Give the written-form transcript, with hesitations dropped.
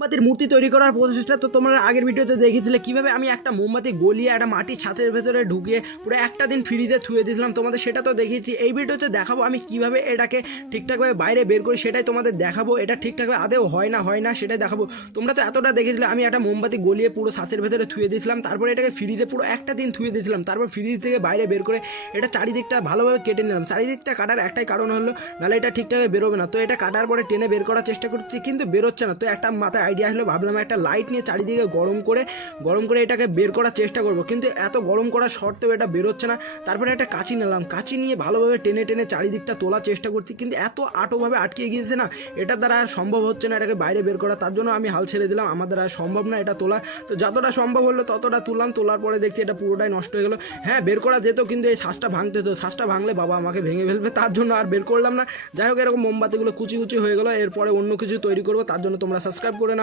মোমবাতির মূর্তি তৈরি করার প্রসেসটা তো তোমরা আগের ভিডিওতে দেখেছিলে কিভাবে আমি একটা মোমবাতি গলিয়ে একটা মাটির ছাতের ভেতরে ঢুকিয়ে পুরো একটা দিন ফ্রিতে থুয়ে দিয়েছিলাম, তোমাদের সেটা তো দেখিয়েছি। এই ভিডিওতে দেখাবো আমি কিভাবে এটাকে ঠিকঠাকভাবে বাইরে বের করি, সেটাই তোমাদের দেখাবো। এটা ঠিকঠাকভাবে আদেও হয় না সেটাই দেখাবো। তোমরা তো এতটা দেখেছিলে আমি একটা মোমবাতি গলিয়ে পুরো ছাঁচের ভেতরে থুয়ে দিয়েছিলাম, তারপরে এটাকে ফ্রিজে পুরো একটা দিন থুয়ে দিয়েছিলাম, তারপর ফ্রিজ থেকে বাইরে বের করে এটা চারিদিকটা ভালোভাবে কেটে নিলাম। চারিদিকটা কাটার একটাই কারণ হলো, নাহলে এটা ঠিকঠাকভাবে বেরোবে না। তো এটা কাটার পরে টেনে বের করার চেষ্টা করছি কিন্তু বেরোচ্ছে না। তো একটা মাথায় আইডিয়া আসলো, ভাবলাম একটা লাইট নিয়ে চারিদিকে গরম করে এটাকে বের করার চেষ্টা করব, কিন্তু এত গরম করার সত্ত্বেও এটা বেরোচ্ছে না। তারপরে একটা কাঁচি নিলাম, কাঁচি নিয়ে ভালোভাবে টেনে টেনে চারিদিকটা তোলার চেষ্টা করছি, কিন্তু এত আটোভাবে আটকে গিয়েছে না, এটার দ্বারা আর সম্ভব হচ্ছে না এটাকে বাইরে বের করা। তার জন্য আমি হাল ছেড়ে দিলাম, আমার দ্বারা আর সম্ভব না এটা তোলা। তো যতটা সম্ভব হলো ততটা তুললাম, তোলার পরে দেখছি এটা পুরোটাই নষ্ট হয়ে গেলো। হ্যাঁ, বের করা যেত, কিন্তু এই শ্বাসটা ভাঙতে হতো, শ্বাসটা ভাঙলে বাবা আমাকে ভেঙে ফেলবে, তার জন্য আর বের করলাম না। যাই হোক, এরকম মোমবাতিগুলো কুচি কুচি হয়ে গেলো, এরপরে অন্য কিছু তৈরি করবো, তার জন্য তোমরা সাবস্ক্রাইব করে নাও।